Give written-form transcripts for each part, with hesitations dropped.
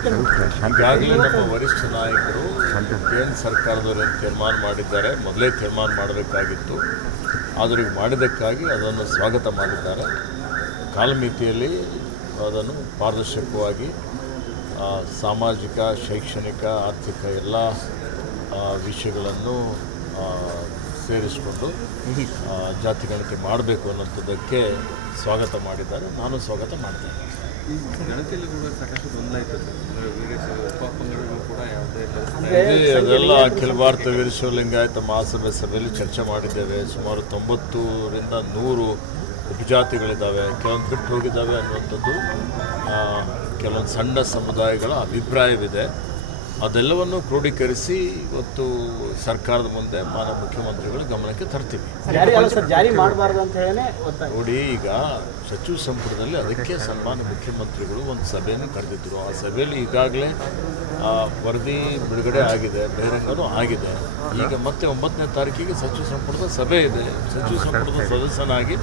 ಈಗಾಗಲೇ ನಮ್ಮ ವರಿಷ್ಠ ನಾಯಕರು ಕೇಂದ್ರ ಸರ್ಕಾರದವರು ತೀರ್ಮಾನ ಮಾಡಿದ್ದಾರೆ. ಮೊದಲೇ ತೀರ್ಮಾನ ಮಾಡಬೇಕಾಗಿತ್ತು, ಆದರೆ ಮಾಡಿದ್ದಕ್ಕಾಗಿ ಅದನ್ನು ಸ್ವಾಗತ ಮಾಡಿದ್ದಾರೆ. ಕಾಲಮಿತಿಯಲ್ಲಿ ಅದನ್ನು ಪಾರದರ್ಶಕವಾಗಿ ಸಾಮಾಜಿಕ, ಶೈಕ್ಷಣಿಕ, ಆರ್ಥಿಕ ಎಲ್ಲ ವಿಷಯಗಳನ್ನು ಸೇರಿಸಿಕೊಂಡು ಜಾತಿ ಗಣತಿ ಮಾಡಬೇಕು ಅನ್ನೋಂಥದ್ದಕ್ಕೆ ಸ್ವಾಗತ ಮಾಡಿದ್ದಾರೆ. ನಾನು ಸ್ವಾಗತ ಮಾಡ್ತೇನೆ. ಗಣತಿಯಲ್ಲಿ ಕೂಡ ಸಾಕಷ್ಟು ಗೊಂದಲ ಅದೆಲ್ಲ ಅಖಿಲ ಭಾರತ ವೀರಶೈವ ಲಿಂಗಾಯತ ಮಹಾಸಭೆ ಸಭೆಯಲ್ಲಿ ಚರ್ಚೆ ಮಾಡಿದ್ದೇವೆ. ಸುಮಾರು 90ರಿಂದ 100 ಉಪಜಾತಿಗಳಿದ್ದಾವೆ, ಕೆಲವೊಂದು ಬಿಟ್ಟು ಹೋಗಿದ್ದಾವೆ ಅನ್ನುವಂಥದ್ದು ಕೆಲವೊಂದು ಸಣ್ಣ ಸಮುದಾಯಗಳ ಅಭಿಪ್ರಾಯವಿದೆ. ಅದೆಲ್ಲವನ್ನು ಕ್ರೋಢೀಕರಿಸಿ ಇವತ್ತು ಸರ್ಕಾರದ ಮುಂದೆ ಮಾನ್ಯ ಮುಖ್ಯಮಂತ್ರಿಗಳ ಗಮನಕ್ಕೆ ತರ್ತೀವಿ. ನೋಡಿ, ಈಗ ಸಚಿವ ಸಂಪುಟದಲ್ಲಿ ಅದಕ್ಕೆ ಸನ್ಮಾನ್ಯ ಮುಖ್ಯಮಂತ್ರಿಗಳು ಒಂದು ಸಭೆಯನ್ನು ಕರೆದಿದ್ದರು. ಆ ಸಭೆಯಲ್ಲಿ ಈಗಾಗಲೇ ವರದಿ ಬಿಡುಗಡೆ ಆಗಿದೆ, ಬಹಿರಂಗನೂ ಆಗಿದೆ. ಈಗ ಮತ್ತೆ 9ನೇ ತಾರೀಕಿಗೆ ಸಚಿವ ಸಂಪುಟದ ಸಭೆ ಇದೆ. ಸಚಿವ ಸಂಪುಟದ ಸದಸ್ಯನಾಗಿ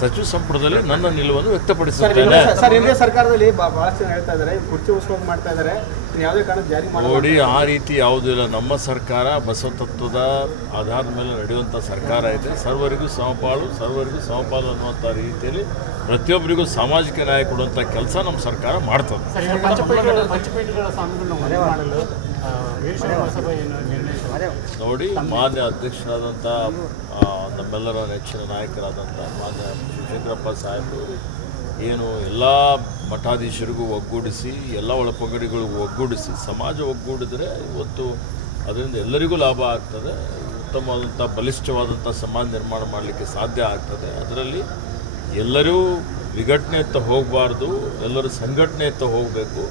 ಸಚಿವ ಸಂಪುಟದಲ್ಲಿ ನನ್ನ ನಿಲುವನ್ನು ವ್ಯಕ್ತಪಡಿಸುತ್ತೇನೆ. ಸರ್ಕಾರದಲ್ಲಿ ಬಹಳಷ್ಟು ಹೇಳ್ತಾ ಇದ್ದಾರೆ, ಕುರ್ಚಿ ಉತ್ಸವ ಮಾಡ್ತಾ ಇದ್ದಾರೆ, ಯಾವುದೇ ಕಾರಣ ಜಾರಿ ನೋಡಿ, ಆ ರೀತಿ ಯಾವುದೂ ಇಲ್ಲ. ನಮ್ಮ ಸರ್ಕಾರ ಬಸವ ತತ್ವದ ಆಧಾರದ ಮೇಲೆ ನಡೆಯುವಂಥ ಸರ್ಕಾರ ಇದೆ. ಸರ್ವರಿಗೂ ಸಮಪಾಲು ಅನ್ನುವಂಥ ರೀತಿಯಲ್ಲಿ ಪ್ರತಿಯೊಬ್ಬರಿಗೂ ಸಾಮಾಜಿಕ ನ್ಯಾಯ ಕೊಡುವಂಥ ಕೆಲಸ ನಮ್ಮ ಸರ್ಕಾರ ಮಾಡ್ತದೆ. ನೋಡಿ, ಮಾನ್ಯ ಅಧ್ಯಕ್ಷರಾದಂಥ ನಮ್ಮೆಲ್ಲರ ನೆಚ್ಚಿನ ನಾಯಕರಾದಂಥ ಮಾನ್ಯ ಶಿವಶಂಕರಪ್ಪ ಸಾಹೇಬರು ಏನು ಎಲ್ಲ ಮಠಾಧೀಶರಿಗೂ ಒಗ್ಗೂಡಿಸಿ, ಎಲ್ಲ ಒಳಪಂಗಡಿಗಳಿಗೂ ಒಗ್ಗೂಡಿಸಿ ಸಮಾಜ ಒಗ್ಗೂಡಿದರೆ ಇವತ್ತು ಅದರಿಂದ ಎಲ್ಲರಿಗೂ ಲಾಭ ಆಗ್ತದೆ. ಉತ್ತಮವಾದಂಥ ಬಲಿಷ್ಠವಾದಂಥ ಸಮಾಜ ನಿರ್ಮಾಣ ಮಾಡಲಿಕ್ಕೆ ಸಾಧ್ಯ ಆಗ್ತದೆ. ಅದರಲ್ಲಿ ಎಲ್ಲರೂ ವಿಘಟನೆಯತ್ತ ಹೋಗಬಾರ್ದು, ಎಲ್ಲರೂ ಸಂಘಟನೆಯತ್ತ ಹೋಗಬೇಕು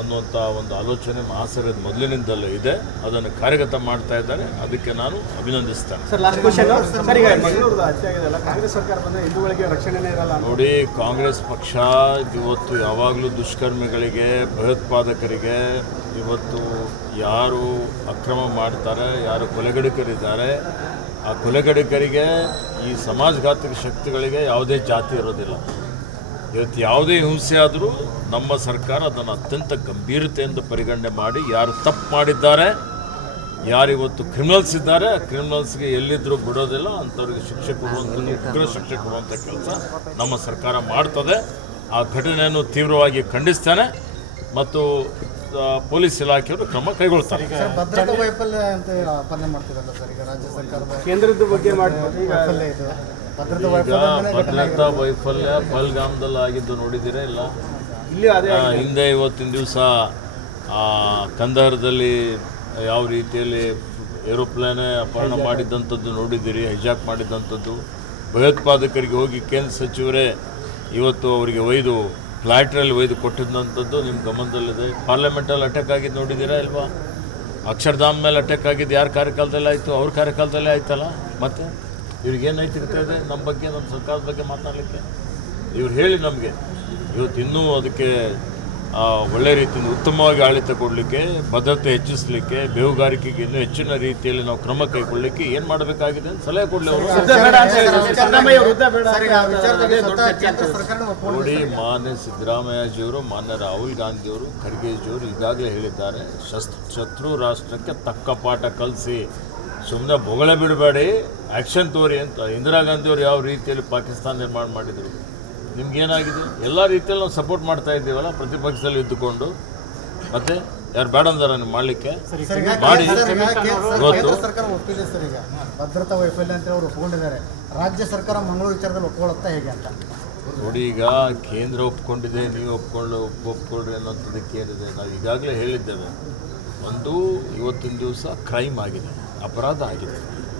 ಅನ್ನುವಂಥ ಒಂದು ಆಲೋಚನೆ ಮಹಾಸಭೆಯ ಮೊದಲಿನಿಂದಲೇ ಇದೆ. ಅದನ್ನು ಕಾರ್ಯಗತ ಮಾಡ್ತಾ ಇದ್ದಾರೆ. ಅದಕ್ಕೆ ನಾನು ಅಭಿನಂದಿಸ್ತೇನೆ. ನೋಡಿ, ಕಾಂಗ್ರೆಸ್ ಪಕ್ಷ ಇವತ್ತು ಯಾವಾಗಲೂ ದುಷ್ಕರ್ಮಿಗಳಿಗೆ, ಭಯೋತ್ಪಾದಕರಿಗೆ, ಇವತ್ತು ಯಾರು ಅಕ್ರಮ ಮಾಡ್ತಾರೆ, ಯಾರು ಕೊಲೆಗಡುಕರಿದ್ದಾರೆ, ಆ ಕೊಲೆಗಡುಕರಿಗೆ, ಈ ಸಮಾಜಘಾತಕ ಶಕ್ತಿಗಳಿಗೆ ಯಾವುದೇ ಜಾತಿ ಇರೋದಿಲ್ಲ. ಇವತ್ತು ಯಾವುದೇ ಹಿಂಸೆ ಆದರೂ ನಮ್ಮ ಸರ್ಕಾರ ಅದನ್ನು ಅತ್ಯಂತ ಗಂಭೀರತೆಯಿಂದ ಪರಿಗಣನೆ ಮಾಡಿ, ಯಾರು ತಪ್ಪು ಮಾಡಿದ್ದಾರೆ, ಯಾರಿವತ್ತು ಕ್ರಿಮಿನಲ್ಸ್ ಇದ್ದಾರೆ, ಆ ಕ್ರಿಮಿನಲ್ಸ್ಗೆ ಎಲ್ಲಿದ್ದರೂ ಬಿಡೋದಿಲ್ಲ. ಅಂಥವ್ರಿಗೆ ಶಿಕ್ಷೆ ಕೊಡುವಂಥದ್ದು, ಉಗ್ರ ಶಿಕ್ಷೆ ಕೊಡುವಂಥ ಕೆಲಸ ನಮ್ಮ ಸರ್ಕಾರ ಮಾಡ್ತದೆ. ಆ ಘಟನೆಯನ್ನು ತೀವ್ರವಾಗಿ ಖಂಡಿಸ್ತೇನೆ ಮತ್ತು ಪೊಲೀಸ್ ಇಲಾಖೆಯವರು ಕ್ರಮ ಕೈಗೊಳ್ತಾರೆ. ಭದ್ರತಾ ವೈಫಲ್ಯ ಅಂತ ಆಪಾದನೆ ಮಾಡ್ತಿರಲ್ಲ ಸರ್, ಈಗ ರಾಜ್ಯ ಸರ್ಕಾರದ ಕೇಂದ್ರದ ಬಗ್ಗೆ ಭದ್ರತಾ ವೈಫಲ್ಯ ಪಹಲ್ಗಾಮ್ದಲ್ಲಿ ಆಗಿದ್ದು ನೋಡಿದ್ದೀರಾ ಇಲ್ಲ? ಹಿಂದೆ ಇವತ್ತಿನ ದಿವಸ ಕಂದಹಾರದಲ್ಲಿ ಯಾವ ರೀತಿಯಲ್ಲಿ ಏರೋಪ್ಲೇನೇ ಅಪಹರಣ ಮಾಡಿದ್ದಂಥದ್ದು ನೋಡಿದ್ದೀರಿ, ಹೈಜಾಕ್ ಮಾಡಿದ್ದಂಥದ್ದು. ಭಯೋತ್ಪಾದಕರಿಗೆ ಹೋಗಿ ಕೇಂದ್ರ ಸಚಿವರೇ ಇವತ್ತು ಅವರಿಗೆ ಫ್ಲೈಟ್ರಲ್ಲಿ ಒಯ್ದು ಕೊಟ್ಟಿದ್ದಂಥದ್ದು ನಿಮ್ಮ ಗಮನದಲ್ಲಿದೆ. ಪಾರ್ಲಿಮೆಂಟಲ್ಲಿ ಅಟ್ಯಾಕ್ ಆಗಿದ್ದು ನೋಡಿದ್ದೀರಾ ಇಲ್ವಾ? ಅಕ್ಷರಧಾಮ್ ಮೇಲೆ ಅಟ್ಯಾಕ್ ಆಗಿದ್ದು ಯಾರ ಕಾರ್ಯಕಾಲದಲ್ಲೇ ಆಯಿತು? ಅವ್ರ ಕಾರ್ಯಕಾಲದಲ್ಲೇ ಆಯ್ತಲ್ಲ. ಮತ್ತು ಇವ್ರಿಗೇನು ನೈತಿಕತೆ ಇದೆ ನಮ್ಮ ಬಗ್ಗೆ, ನಮ್ಮ ಸರ್ಕಾರದ ಬಗ್ಗೆ ಮಾತನಾಡಲಿಕ್ಕೆ? ಇವ್ರು ಹೇಳಿ ನಮಗೆ ಇವತ್ತು ಇನ್ನೂ ಅದಕ್ಕೆ ಒಳ್ಳೆ ರೀತಿಯಿಂದ ಉತ್ತಮವಾಗಿ ಆಡಳಿತ ಕೊಡಲಿಕ್ಕೆ, ಭದ್ರತೆ ಹೆಚ್ಚಿಸಲಿಕ್ಕೆ, ಬೇಹುಗಾರಿಕೆಗೆ ಇನ್ನೂ ಹೆಚ್ಚಿನ ರೀತಿಯಲ್ಲಿ ನಾವು ಕ್ರಮ ಕೈಗೊಳ್ಳಲಿಕ್ಕೆ ಏನು ಮಾಡಬೇಕಾಗಿದೆ ಅಂತ ಸಲಹೆ ಕೊಡಲಿ ಅವರು. ನೋಡಿ, ಮಾನ್ಯ ಸಿದ್ದರಾಮಯ್ಯಜಿಯವರು, ಮಾನ್ಯ ರಾಹುಲ್ ಗಾಂಧಿಯವರು, ಖರ್ಗೆಜಿಯವರು ಈಗಾಗಲೇ ಹೇಳಿದ್ದಾರೆ, ಶತ್ರು ರಾಷ್ಟ್ರಕ್ಕೆ ತಕ್ಕ ಪಾಠ ಕಲಿಸಿ ಸುಮ್ಮನೆ ಬೊಗಳೆ ಬಿಡಬೇಡಿ, ಆ್ಯಕ್ಷನ್ ತೋರಿ ಅಂತ. ಇಂದಿರಾ ಗಾಂಧಿಯವರು ಯಾವ ರೀತಿಯಲ್ಲಿ ಪಾಕಿಸ್ತಾನ ನಿರ್ಮಾಣ ಮಾಡಿದರು, ನಿಮ್ಗೇನಾಗಿದೆ? ಎಲ್ಲ ರೀತಿಯಲ್ಲಿ ನಾವು ಸಪೋರ್ಟ್ ಮಾಡ್ತಾ ಇದ್ದೀವಲ್ಲ ಪ್ರತಿಪಕ್ಷದಲ್ಲಿ ಇದ್ದುಕೊಂಡು. ಮತ್ತೆ ಯಾರು ಬೇಡ ಅಂದಾರ ನೀವು ಮಾಡಲಿಕ್ಕೆ? ಮಾಡಿ. ಸರ್ಕಾರ ಒಪ್ಪಿದೆ ಸರ್, ಈಗ ಭದ್ರತಾ ವೈಫಲ್ಯ ಅಂತ ಅವರು ಒಪ್ಕೊಂಡಿದ್ದಾರೆ. ರಾಜ್ಯ ಸರ್ಕಾರ ಮಂಗಳೂರು ವಿಚಾರದಲ್ಲಿ ಒಪ್ಕೊಳ್ಳುತ್ತಾ ಹೇಗೆ ಅಂತ ನೋಡಿ, ಈಗ ಕೇಂದ್ರ ಒಪ್ಕೊಂಡಿದೆ, ನೀವು ಒಪ್ಕೊಳ್ರಿ ಅನ್ನೋಂಥದ್ದಕ್ಕೆ ಏನಿದೆ? ನಾವು ಈಗಾಗಲೇ ಹೇಳಿದ್ದೇವೆ, ಒಂದು ಇವತ್ತಿನ ದಿವಸ ಕ್ರೈಮ್ ಆಗಿದೆ, ಅಪರಾಧ ಆಗಿದೆ.